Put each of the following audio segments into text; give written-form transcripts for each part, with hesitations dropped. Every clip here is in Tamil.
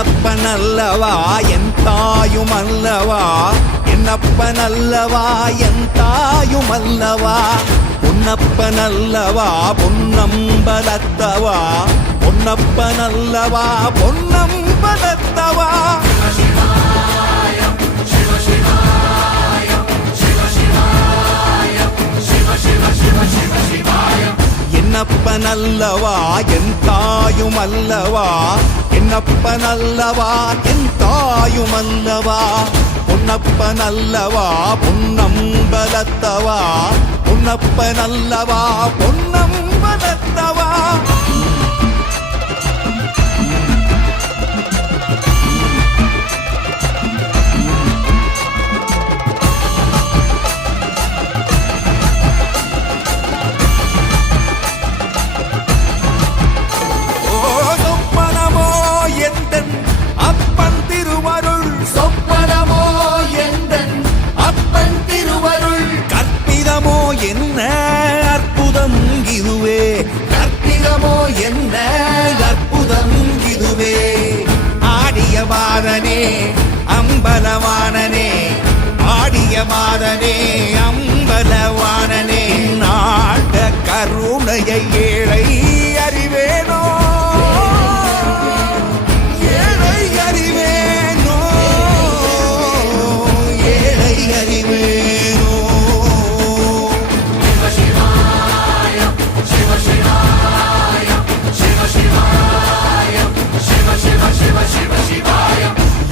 என்னப்பனல்லவா என் தாயுமல்லவா, என்னப்பனல்லவா என் தாயுமல்லவா, பொன்னப்பனல்லவா பொன்னம்பலத்தவா, பொன்னப்பனல்லவா பொன்னம்பலத்தவா. என்னப்பனல்லவா என் தாயுமல்லவா, என்னப்பனல்லவா என் தாயுமல்லவா, பொன்னப்பனல்லவா பொன்னம்பலத்தவா, பொன்னப்பனல்லவா பொன்னம்பலத்தவா. என்ன அற்புதம் இதுவே, கற்பிதமோ என்ன அற்புதம் இதுவே. ஆடிய மாதனே அம்பலவானனே, ஆடிய மாதனே அம்பலவானனே, நாட கருணையை ஏழை அறிவேனோ, ஏழை அறிவேனோ, ஏழை அறிவேனோ.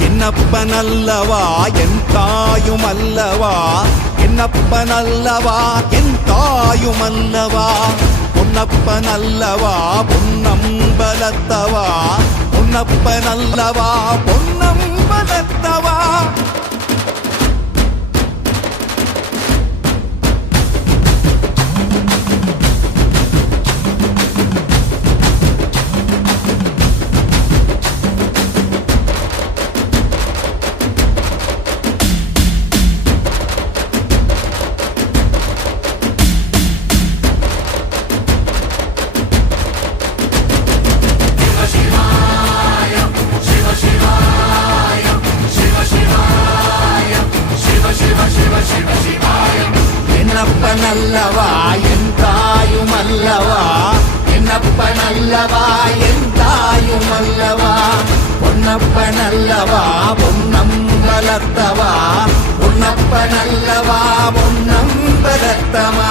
என்னப்பனல்லவா என் தாயுமல்லவா, என்னப்பனல்லவா என் தாயுமல்லவா, பொன்னப்பனல்லவா பொன்னம்பலத்தவா, பொன்னப்பனல்லவா பொன்னம்பலத்தவா. என்னப்பனல்லவா என் தாயுமல்லவா, என்னப்பனல்லவா என் தாயுமல்லவா, பொன்னப்பனல்லவா பொன்னம்பலத்தவா, பொன்னப்பனல்லவா பொன்னம்பலத்தவா.